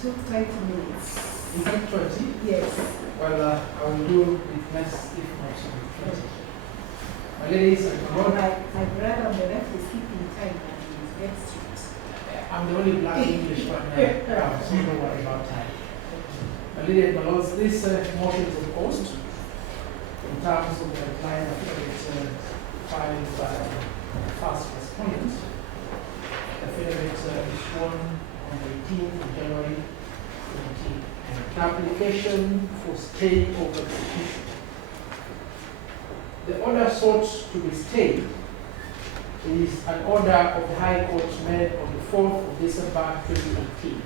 took 20 minutes. Is that 20? Yes. Well, I will do it less if not 20. My ladies and gentlemen, My brother on the left is keeping time and he's very strict. I'm the only black English one now, so don't worry about time. My ladies and lords, this motion is opposed in terms of the client affidavit filed by the first respondent. The affidavit is sworn on the 18th of January 2020. An application for stay of execution. The order sought to be stayed is an order of the High Court made on the 4th of December 2018.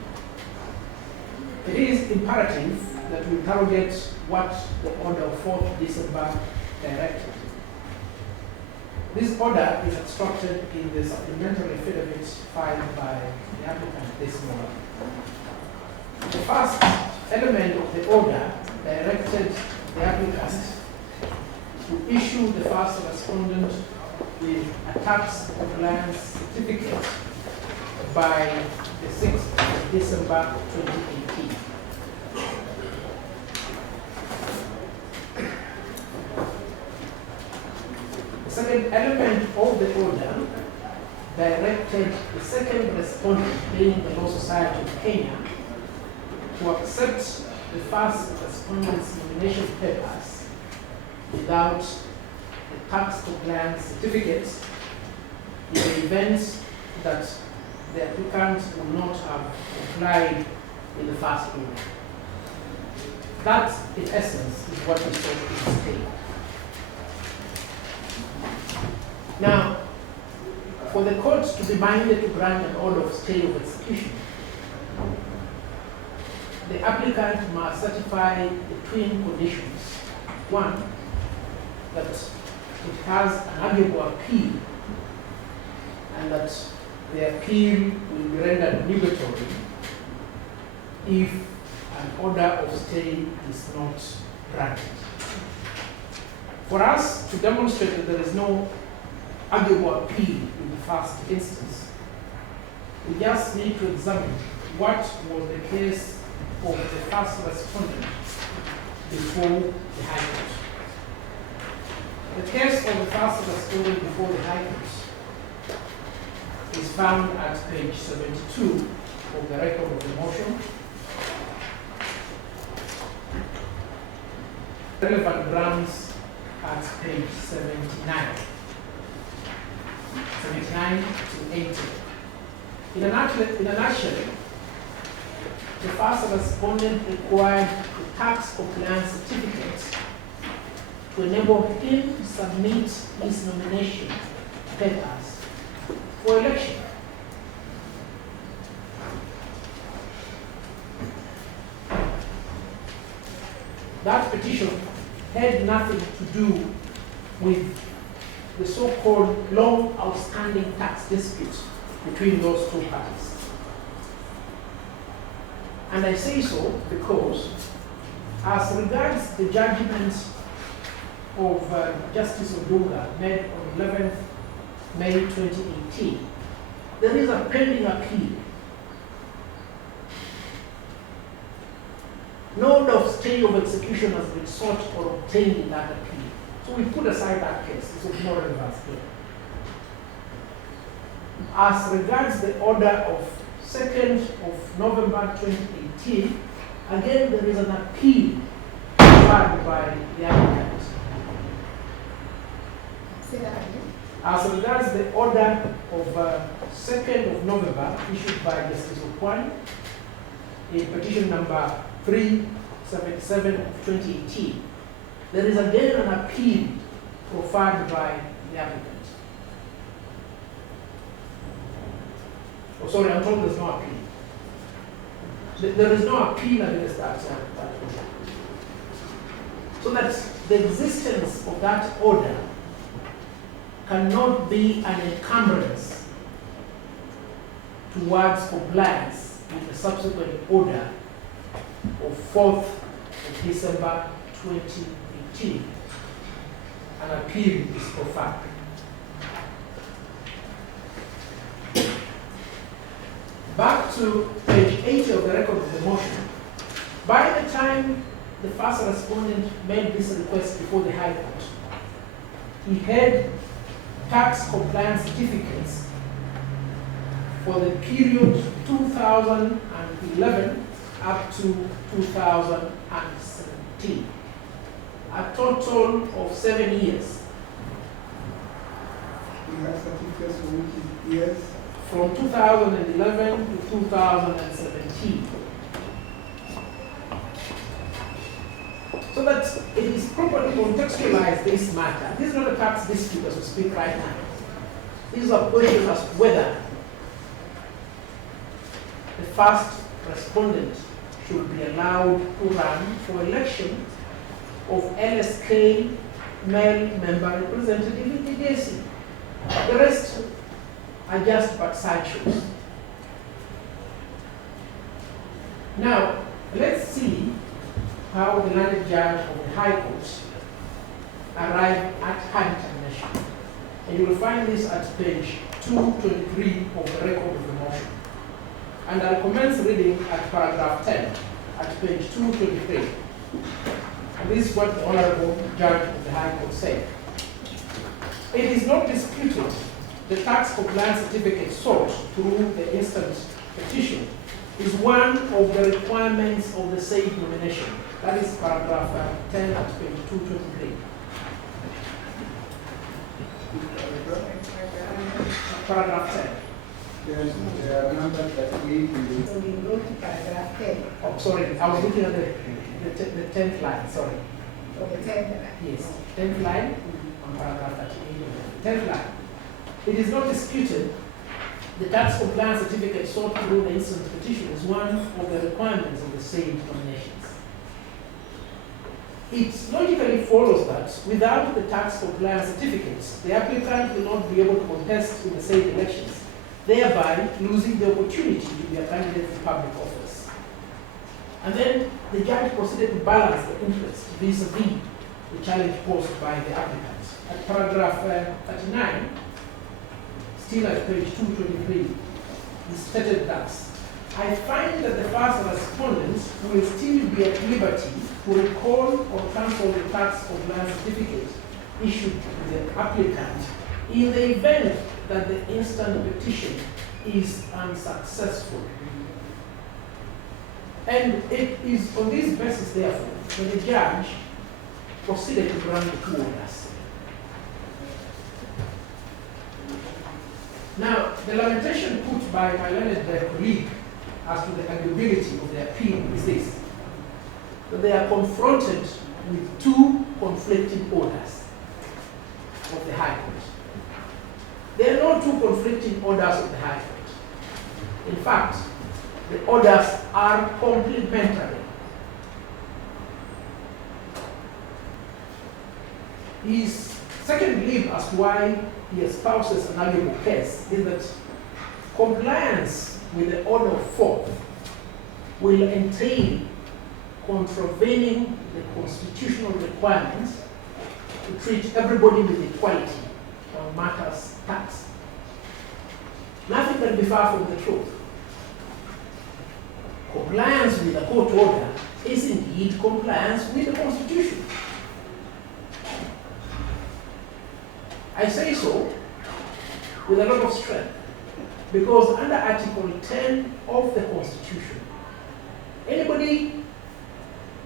It is imperative that we interrogate what the order of 4th December directed. This order is instructed in the supplementary affidavit filed by the applicant this morning. The first element of the order directed the applicant to issue the first respondent with a tax compliance certificate by the 6th of December 2018. The second element of the order directed the second respondent, being the Law Society of Kenya, to accept the first respondent's nomination papers without the tax compliance certificate in the event that the applicant will not have complied with the first order. That, in essence, is what we saw in stay. Now, for the court to be minded to grant an order of stay of execution, the applicant must certify the twin conditions. One, that it has an arguable appeal and that the appeal will be rendered nugatory if an order of stay is not granted. For us to demonstrate that there is no arguable appeal in the first instance, we just need to examine what was the case of the first respondent before the High Court. The case of the first respondent before the High Court is found at page 72 of the record of the motion. Relevant grounds at page 79 to 80. In a nutshell, the first respondent required a tax compliance certificate to enable him to submit his nomination papers for election. That petition had nothing to do with the so-called long outstanding tax dispute between those two parties. And I say so because, as regards the judgment of Justice Odunga made on 11th May 2018, there is a pending appeal. No order of stay of execution has been sought or obtained in that appeal. So we put aside that case, it's of no relevance here. As regards the order of 2nd of November 2018, again there is an appeal filed by the applicant. Say that again. As regards the order of 2nd of November issued by Justice Okwani in petition number 377 of 2018, there is again an appeal proffered by the applicant. Oh, sorry, I'm told there's no appeal. There is no appeal against that order. So that the existence of that order cannot be an encumbrance towards compliance with the subsequent order of 4th of December 2018. An appeal is proffered. Back to page 80 of the record of the motion, by the time the first respondent made this request before the High Court, he had tax compliance certificates for the period 2011 up to 2017, a total of 7 years. We have certificates for which years? From 2011 to 2017. So that it is properly contextualized this matter. This is not a tax dispute as we speak right now. These are questions as to whether the first respondent should be allowed to run for election of LSK male member representative in TDC. The rest are just but sideshows. Now, let's see how the learned judge of the High Court arrived at her determination. And you will find this at page 223 of the record of the motion. And I'll commence reading at paragraph 10 at page 223. And this is what the Honorable Judge of the High Court said. It is not disputed the tax compliance certificate sought through the instant petition is one of the requirements of the said nomination. That is paragraph 10 at page 223. Paragraph 10. There's number 38 in the... So we go to paragraph 10. Oh, sorry, I was looking at the 10th line, sorry. For the 10th. Yes, 10th line on paragraph 38. 10th line. It is not disputed the tax compliance certificate sought through the instant petition is one of the requirements of the same nominations. It logically follows that without the tax compliance certificates, the applicant will not be able to contest in the same elections, thereby losing the opportunity to be a candidate for public office. And then the judge proceeded to balance the interest vis-a-vis the challenge posed by the applicant. At paragraph 39, still at page 223, he stated thus: I find that the first respondent will still be at liberty to recall or cancel the tax compliance certificate issued to the applicant in the event that the instant petition is unsuccessful. And it is on this basis, therefore, that the judge proceeded to grant the two orders. Now, the lamentation put by my learned colleague as to the credibility of the appeal is this: that they are confronted with two conflicting orders of the High Court. There are no two conflicting orders of the High Court. In fact, the orders are complementary. His second belief as to why he espouses an arguable case is that compliance with the order of forth will entail contravening the constitutional requirements to treat everybody with equality on matters tax. Nothing can be far from the truth. Compliance with a court order is indeed compliance with the Constitution. I say so with a lot of strength because under Article 10 of the Constitution, anybody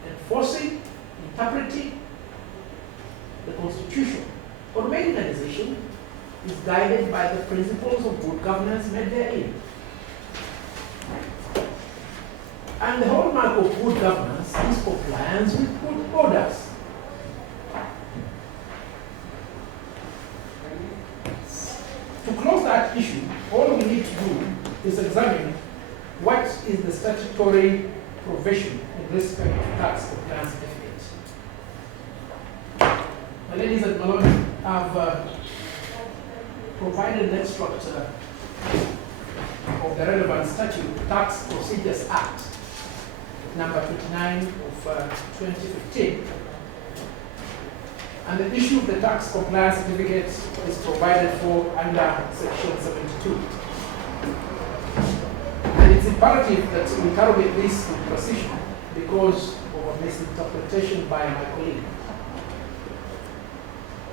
enforcing, interpreting the Constitution or making a decision is guided by the principles of good governance made therein. And the hallmark of good governance is compliance with good orders. To close that issue, all we need to do is examine what is the statutory provision in respect to tax compliance certificates. My ladies and gentlemen, I've provided an extract of the relevant statute, Tax Procedures Act, number 29 of 2015. And the issue of the tax compliance certificate is provided for under Section 72. And it is imperative that we interrogate this with precision because of a misinterpretation by my colleague.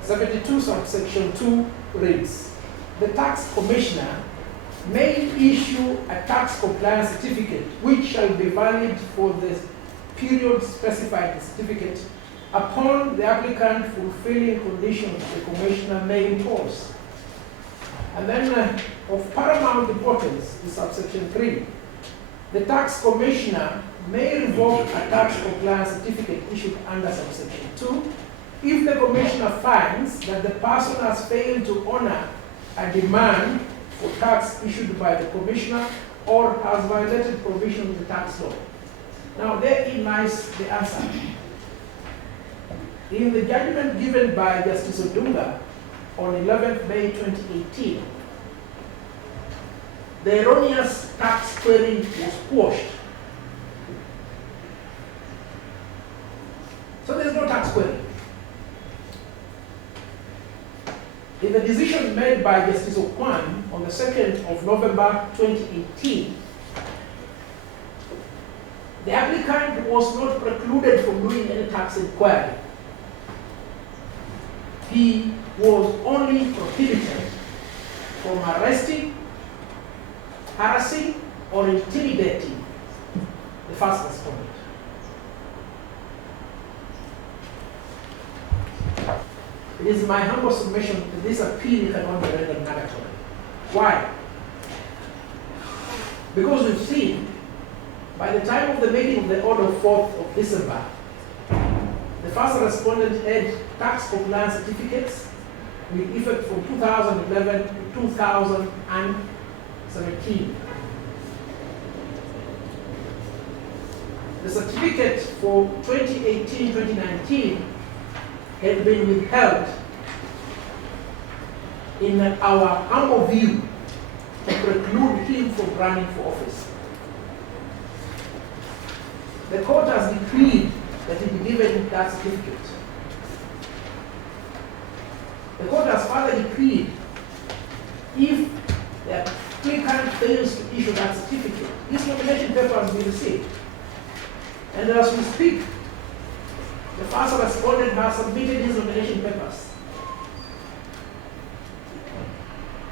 72 subsection 2 reads, the tax commissioner may issue a tax compliance certificate which shall be valid for the period specified in the certificate upon the applicant fulfilling conditions the commissioner may impose. And then of paramount importance is subsection 3. The tax commissioner may revoke a tax compliance certificate issued under subsection 2 if the commissioner finds that the person has failed to honor a demand for tax issued by the commissioner or has violated provision of the tax law. Now, therein lies the answer. In the judgment given by Justice Odunga on 11th May 2018, the erroneous tax query was quashed. So there's no tax query. In the decision made by Justice Okwan on the 2nd of November 2018, the applicant was not precluded from doing any tax inquiry. He was only prohibited from arresting, harassing, or intimidating the first respondent. It is my humble submission that this appeal cannot be rendered nugatory. Why? Because we've seen, by the time of the making of the order of 4th of December, the first respondent had tax compliance certificates with effect from 2011 to 2017. The certificate for 2018-2019 had been withheld in our humble view to preclude him from running for office. The court has decreed that he be given that certificate. The court has further decreed if the applicant fails to issue that certificate, his nomination papers will be received. And as we speak, the first respondent has submitted his nomination papers.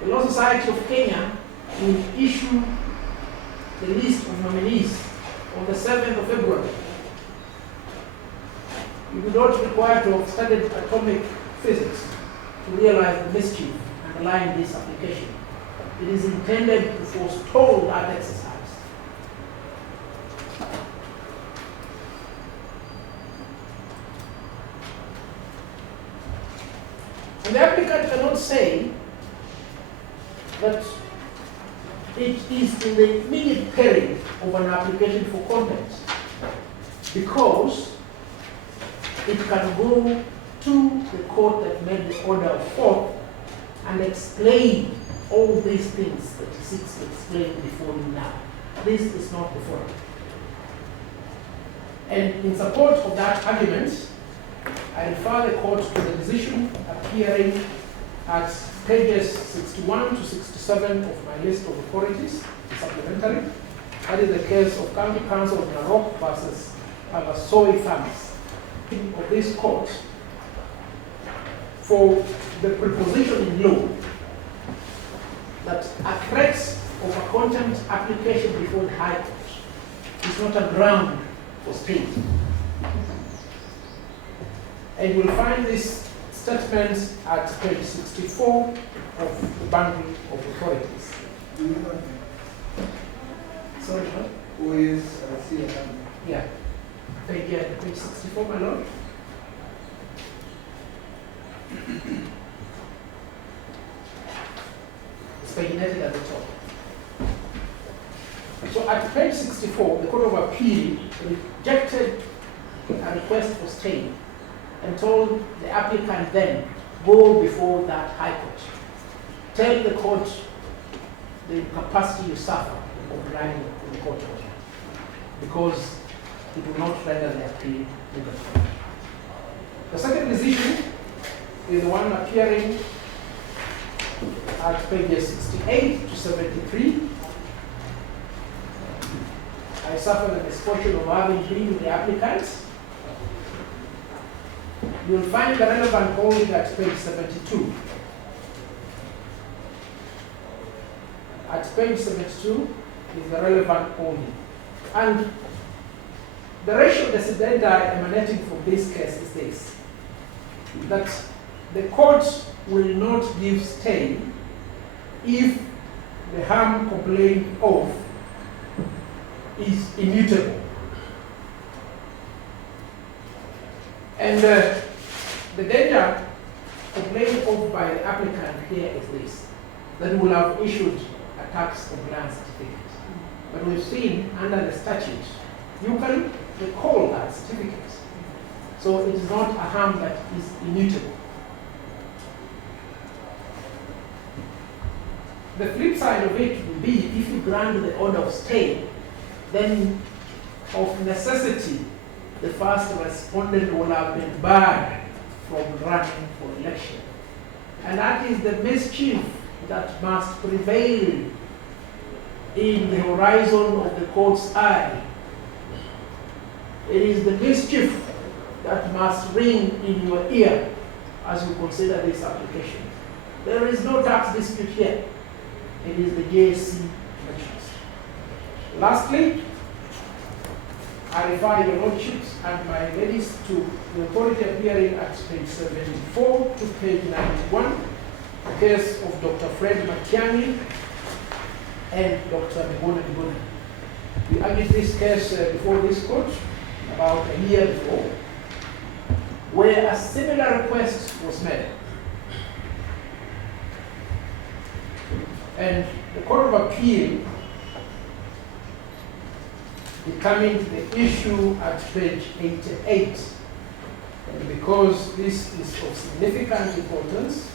The Law Society of Kenya will issue the list of nominees on the 7th of February. You do not require to have studied atomic physics to realize the mischief underlying this application. It is intended to forestall that exercise. And the applicant cannot say that it is in the immediate period of an application for content, because it can go to the court that made the order of 4th and explain all these things that he seeks to explain before you now. This is not the forum. And in support of that argument, I refer the court to the decision appearing at pages 61 to 67 of my list of authorities, supplementary. That is the case of County Council of Narok versus Abasoi Farms of this court for the preposition in law that a threat of a contempt application before the High Court is not a ground for stay. And you will find this statement at page 64 of the boundary of authorities. Sorry, what? Who is CM? Yeah. Page 64, my lord. It's paginated at the top. So at page 64, the Court of Appeal rejected a request for stay and told the applicant then, go before that High Court. Tell the court the incapacity you suffer in complying with the court order, because it will not render the appeal legal. The second decision is the one appearing at pages 68 to 73. I suffer the misfortune of having been with the applicant. You will find the relevant holding at page 72. At page 72 is the relevant holding. And the ratio decidendi emanating from this case is this, that the court will not give stay if the harm complained of is immutable. And the danger complained of by the applicant here is this, that we will have issued a tax compliance certificate. But we've seen under the statute, you can recall that certificate. So it is not a harm that is immutable. The flip side of it will be if you grant the order of stay, then of necessity, the first respondent will have been barred from running for election. And that is the mischief that must prevail in the horizon of the court's eye. It is the mischief that must ring in your ear as you consider this application. There is no tax dispute here. It is the JSC elections. Lastly, I refer your lordships and my ladies to the authority appearing at page 74 to page 91, the case of Dr. Fred Matiang'i and Dr. Mbona Mbona. We argued this case before this court about a year before, where a similar request was made. And the Court of Appeal determined the issue at page 88. And because this is of significant importance,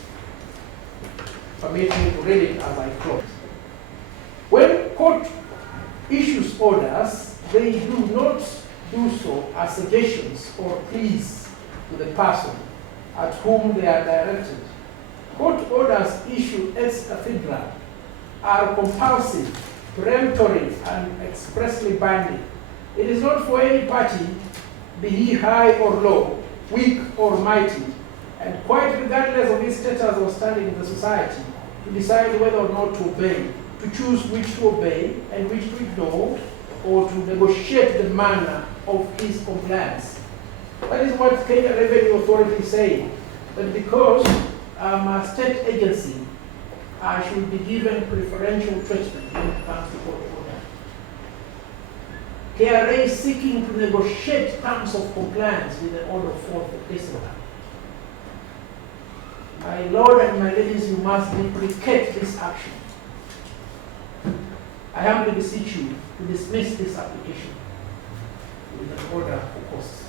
permit me to read it as I close. When court issues orders, they do not do so as suggestions or pleas to the person at whom they are directed. Court orders issued ex cathedra are compulsive, peremptory, and expressly binding. It is not for any party, be he high or low, weak or mighty, and quite regardless of his status or standing in the society, to decide whether or not to obey, to choose which to obey and which to ignore, or to negotiate the manner of his compliance. That is what Kenya Revenue Authority is saying, that because I'm a state agency, I should be given preferential treatment when it comes to court order. KRA is seeking to negotiate terms of compliance with the order 4th of December. My Lord and my ladies, you must deprecate this action. I humbly beseech you to dismiss this application with an order for costs.